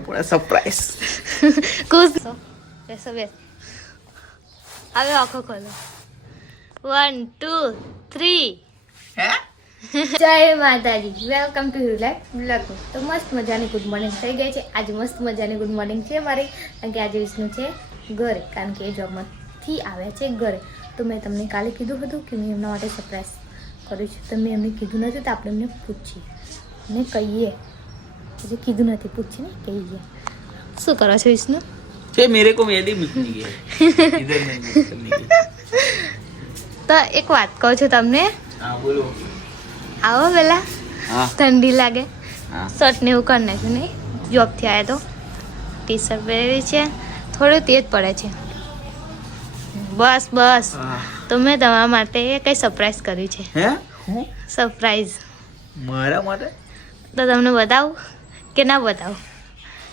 पूरा सरप्राइज कुछ बेसो बेस હવે આંખો ખોલો 1 2 3 જય માતાજી વેલકમ ટુ રિલેક્સ બ્લોગ તો મસ્ત મજાની ગુડ મોર્નિંગ થઈ ગઈ છે આજે મસ્ત મજાની ગુડ મોર્નિંગ છે મારી કારણ કે આજે વિષ્ણુ છે ઘરે કારણ કે એ જોબમાંથી આવ્યા છે ઘરે તો મેં તમને કાલે કીધું હતું કે મેં એમના માટે સરપ્રાઈઝ કર્યું છે તો મેં એમને કીધું નથી તો આપણે એમને પૂછીએ ને કહીએ હજી કીધું નથી પૂછીને કહીએ શું કરો છો વિષ્ણુ ये मेरे को मेहंदी मिलनी है इधर नहीं करनी है તો એક વાત કહું છું તમને हाँ बोलो આવો પેલા हाँ ઠંડી લાગે हाँ શર્ટ ને એવું કરી નાખ્યું નહીં જોબથી આવ્યા તો ટી શર્ટ પહેરી છે થોડું તેજ પડે છે બસ બસ તો મેં તમારા માટે કંઈ સરપ્રાઈઝ કર્યું છે हैं હું સરપ્રાઈઝ મારા માટે તો તમને બતાવું કે ના બતાવું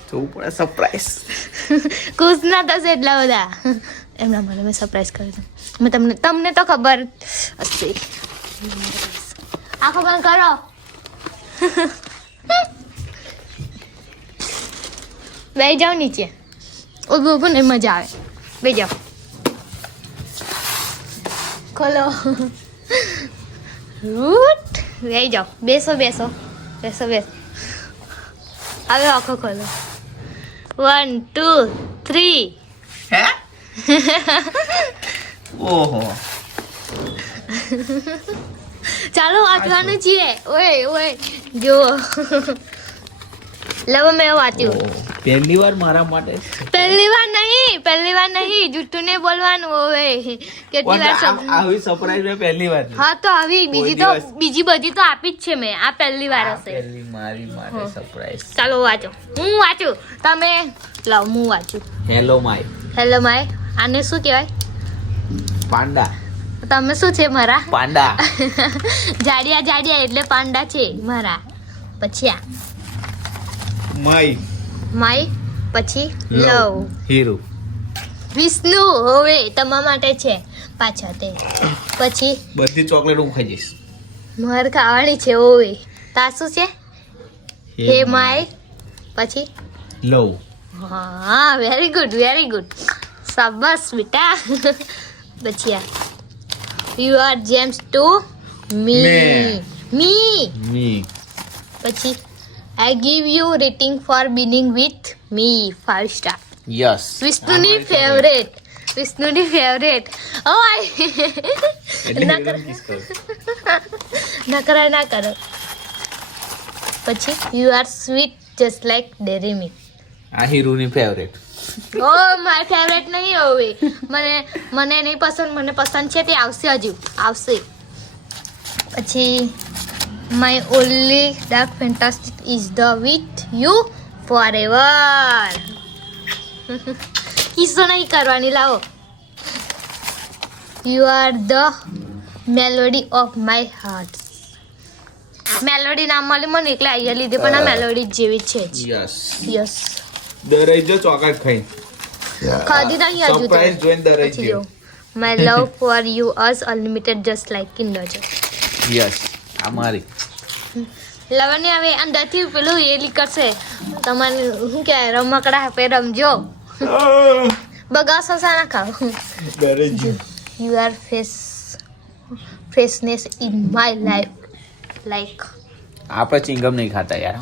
તો પૂરા સરપ્રાઈઝ ખુશ ના થશે એટલા બધા એમના માટે મેં સરપ્રાઈઝ કર્યું હતું મેં તમને તો ખબર હશે આંખો બંધ કરો બેસી જાઓ નીચે ઊભું ઊભું નહીં મજા આવે બેસી જાઓ ખોલો રૂટ બેસી જાઓ બેસો બેસો બેસો બેસો હવે આંખો ખોલો 1 2 3 हैं ओहो ચાલો વાંચવાનું છીએ ઓય ઓય જો લવ મેં વાંચ્યું पहली बार मारा માટે પહેલી વાર નહીં જૂઠું નહીં બોલવાનું ઓય કેટલી વાર આવી સરપ્રાઈઝ મેં પહેલી વાર હા તો આવી બીજી બધી તો આપી જ છે મેં આ પહેલી વાર હશે પહેલી મારી માટે સરપ્રાઈઝ ચાલો વાંચો હું વાંચું તમે લાવ હું વાંચું હેલો માય હેલો માય આને શું કહેવાય પાંડા તમે શું છે મારા પાંડા જાડિયા એટલે પાંડા છે મારા પછી આ માય પછી લવ હીરો વિષ્ણુ હવે તમારા માટે છે પાછા તે પછી બધી ચોકલેટ હું ખાઈ જઈશ મારે ખાવાની છે ઓવે તા શું છે હે માય પછી લવ હા વેરી ગુડ શાબાશ બેટા પછી આ you are gems to me પછી I give you rating for being with me 5 star yes વિષ્ણુની ફેવરેટ ઓ ના કરો પછી you are sweet just like Dairy Milk આ હીરોની ફેવરેટ ઓ માય ફેવરેટ નહીં હોવી મને નહીં પસંદ મને પસંદ છે તે આવશે પછી my only dark fantastic is the with you forever કિસ્સો નહીં કરવાની લાવો you are the melody of my heart melody નામ મળી મને એટલે અહીંયા લીધે પણ આ મેલોડી જેવી છે જ યસ દરાઈ જો ચોકલેટ ખાઈ ખાધી નહીં હજુ સરપ્રાઈઝ જોઈને દરાઈ ગયો my love for you as unlimited just like kinder છે યસ આ મારી લવને હવે અંદરથી પેલું એ લીકરશે તમારે શું કહેવાય રમકડા આપે રમજો બગાસો સાના ખાવ દરાઈ ગયો you are freshness in my life like આપણે ચિંગમ નહીં ખાતા યાર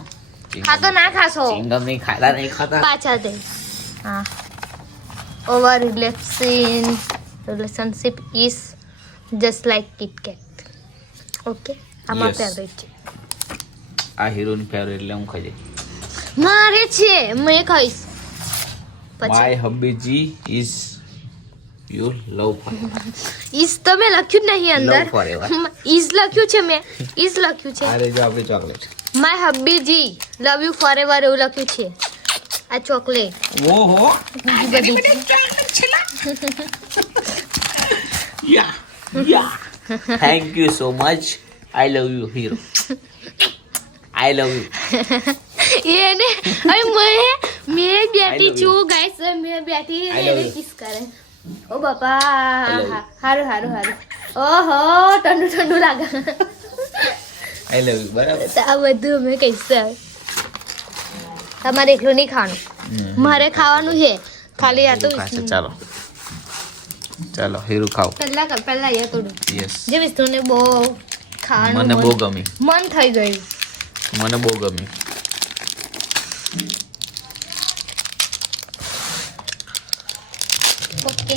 ખાતો ના ખાશો ચિંગમ નહીં ખાતા પાછા દે હા over relationship is just like KitKat okay આમાં Yes. ફેવરેટ છે આ હીરોની ફેવરેટ એટલે હું ખાઈ જઈશ મારે છે મેં ખાઈશ પછી માય હબીજી ઇઝ યુ લવ ઈઝ તો મેં લખ્યું જ નહીં અંદર Love forever. ઈઝ લખ્યું છે મેં ઈઝ લખ્યું છે અરે જો આપણી ચોકલેટ માય હબીજી લવ યુ ફોર એવર એવું લખ્યું છે આ ચોકલેટ ઓહો બીજી બધી યા thank you so much I love you hero I love you એને અરે મેં બેઠી છું ગાઈસ મેં બેઠી એને કિસ કરે ઓ બાપા હારું ઓહો ઠંડુ લાગે આઈ લવ યુ બરાબર આ બધું અમે કહીશું તમારે એકલું નહીં ખાવાનું, મારે ખાવાનું છે ખાલી. આ તો ખાશે. ચાલો ચાલો હીરું ખાઓ. પહેલા એ થોડું યસ, જે વિષ્ણુને બહુ ખાવાનું મને બહુ ગમી, મન થઈ ગયું. મને બહુ ગમી. ઓકે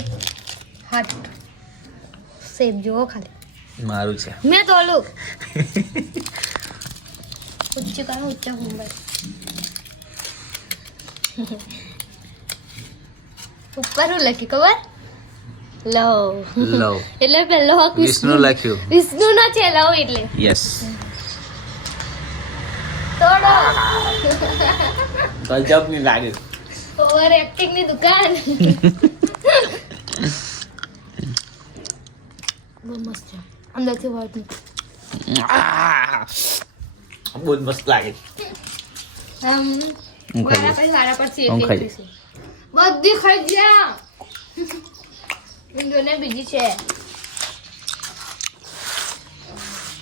હાટ સેબ જુઓ ખાલી. મારું છે. મેં તો ઓલું ઉચ્ચ કરો ઉચ્ચ મુંબઈ ઉપર હું લખી ખબર લવ. લવ એટલે પહેલો હક વિષ્ણુ લખ્યું. વિષ્ણુ નો છે લવ એટલે યસ. તોડો ગજબ ની લાગે. ઓવર એક્ટિંગ ની દુકાન. બહુ મસ્ત છે અંદરથી વાત બહુ જ મસ્ત લાગે. આમ હું ખાઈ વાળા પર હું ખાઈ છે બધી ખાઈ ગયા. ઇન્દોને બીજી છે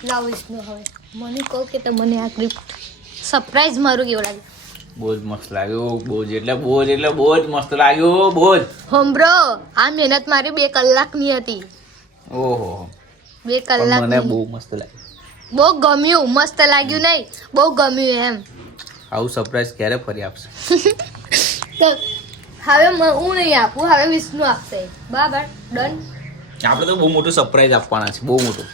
લાવ વિષ્ણુ. હવે મને કહો કે તમને આ ગિફ્ટ સરપ્રાઈઝ મારું કેવું લાગે? બહુ જ મસ્ત લાગ્યો. બહુ જ એટલે બહુ જ મસ્ત લાગ્યો. બહુ જ. હોમ્બ્રો આ મહેનત મારી 2 કલાકની હતી. ઓહો 2 પણ મને કલાક બહુ મસ્ત લાગ્યું. બહુ ગમ્યું. મસ્ત લાગ્યું નહીં, બહુ ગમ્યું એમ. આવું સરપ્રાઈઝ ક્યારે ફરી આપશે? તો હવે હું નહીં આપું, હવે વિષ્ણુ આપશે. બરાબર ડન. આપણે તો બહુ મોટું સરપ્રાઈઝ આપવાના છે. બહુ મોટું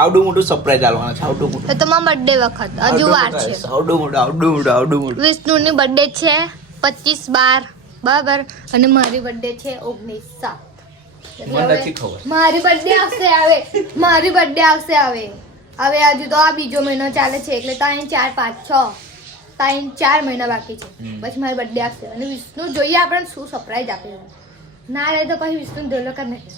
આવડું મોટું સરપ્રાઈઝ આપવાના છે. આવડું મોટું તો તમારા બર્થડે વખત હજુ વાર છે. આવડું મોટું વિષ્ણુની બર્થડે છે 25/12 બરાબર, અને મારી બર્થડે છે 19/7. મને નથી ખબર. મારી બર્થડે આવશે હવે, મારી બર્થડે આવશે હવે. હવે હજુ તો આ બીજો મહિનો ચાલે છે એટલે 3 4 5 6 3-4 મહિના બાકી છે. પછી મારી બર્થડે આવશે અને વિષ્ણુ જોઈએ આપણે શું સરપ્રાઈઝ આપે. ના રહે તો પછી વિષ્ણુ ઢોલો કરી નાખે.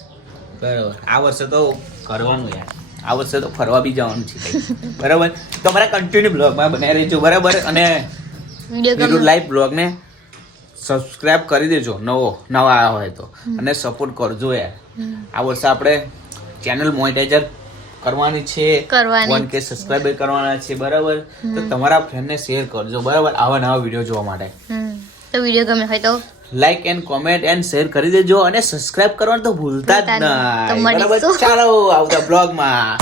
બરાબર. આ વર્ષે તો કરવાનું યાર. આ વર્ષે તો ફરવા બી જવાનું છે કંઈક. બરાબર. તો અમારા કન્ટિન્યુ બ્લોગમાં બનાવી રહેજો. બરાબર. અને હીરો લાઈવ બ્લોગને સબસ્ક્રાઇબ કરી દેજો નવા આવ્યા હોય તો, અને સપોર્ટ કરજો યાર. આ વર્ષે આપણે ચેનલ મોનેટાઈઝર કરવાની છે, 1K સબસ્ક્રાઇબર કરવાના છે. બરાબર. તો તમારા ફ્રેન્ડને શેર કરજો. બરાબર. આવા નવા વિડીયો જોવા માટે. તો વિડીયો ગમે હોય તો like and comment and share કરી દેજો, અને સબસ્ક્રાઇબ કરવાનું તો ભૂલતા જ નહીં. બરાબર. ચાલો આવતા બ્લોગમાં